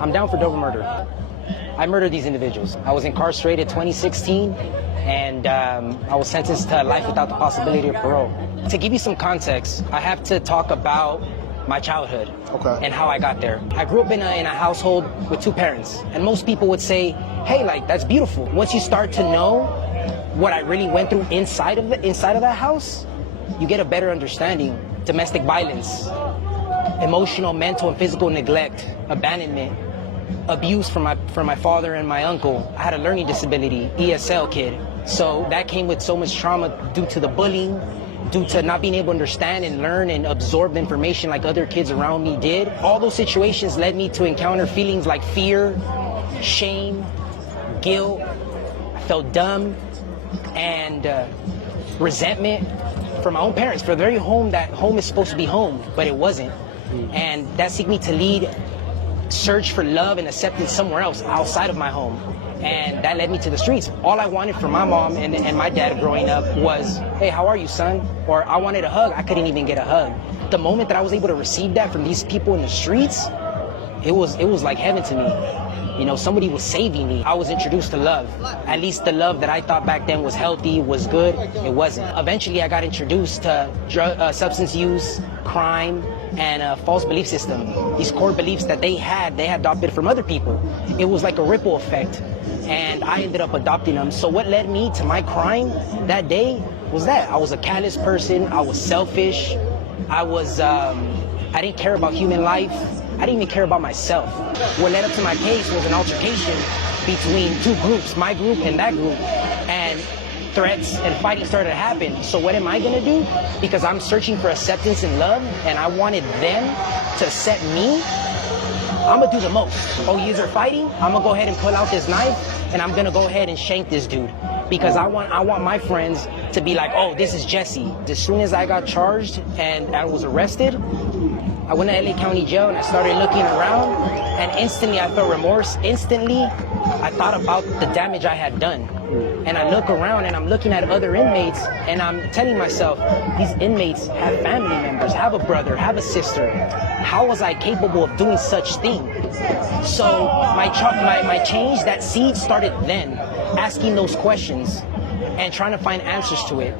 I'm down for double murder. I murdered these individuals. I was incarcerated 2016, and I was sentenced to life without the possibility of parole. To give you some context, I have to talk about my childhood and how I got there. I grew up in a household with two parents, and most people would say, hey, like, that's beautiful. Once you start to know what I really went through inside of that house, you get a better understanding. Domestic violence, emotional, mental, and physical neglect, abandonment, abuse from my father and my uncle. I had a learning disability, ESL kid. So that came with so much trauma due to the bullying, due to not being able to understand and learn and absorb the information like other kids around me did. All those situations led me to encounter feelings like fear, shame, guilt. I felt dumb, and resentment from my own parents, for the very home that home is supposed to be home, but it wasn't. And that seeked me to lead search for love and acceptance somewhere else outside of my home. And that led me to the streets. All I wanted from my mom and my dad growing up was, hey, how are you, son? Or I wanted a hug. I couldn't even get a hug. The moment that I was able to receive that from these people in the streets, it was like heaven to me. You know, somebody was saving me. I was introduced to love. At least the love that I thought back then was healthy, was good. It wasn't. Eventually, I got introduced to substance use, crime, and a false belief system. These core beliefs that they had adopted from other people. It was like a ripple effect, and I ended up adopting them. So what led me to my crime that day was that I was a callous person. I was selfish. I didn't care about human life. I didn't even care about myself. What led up to my case was an altercation between two groups, my group and that group, and threats and fighting started to happen. So what am I gonna do? Because I'm searching for acceptance and love, and I wanted them to accept me, I'm gonna do the most. Oh, yous are fighting? I'm gonna go ahead and pull out this knife, and I'm gonna go ahead and shank this dude. Because I want my friends to be like, oh, this is Jesse. As soon as I got charged and I was arrested, I went to LA County Jail and I started looking around, and instantly I felt remorse. Instantly, I thought about the damage I had done. And I look around and I'm looking at other inmates, and I'm telling myself, these inmates have family members, have a brother, have a sister. How was I capable of doing such thing? So my change, that seed started then, asking those questions and trying to find answers to it.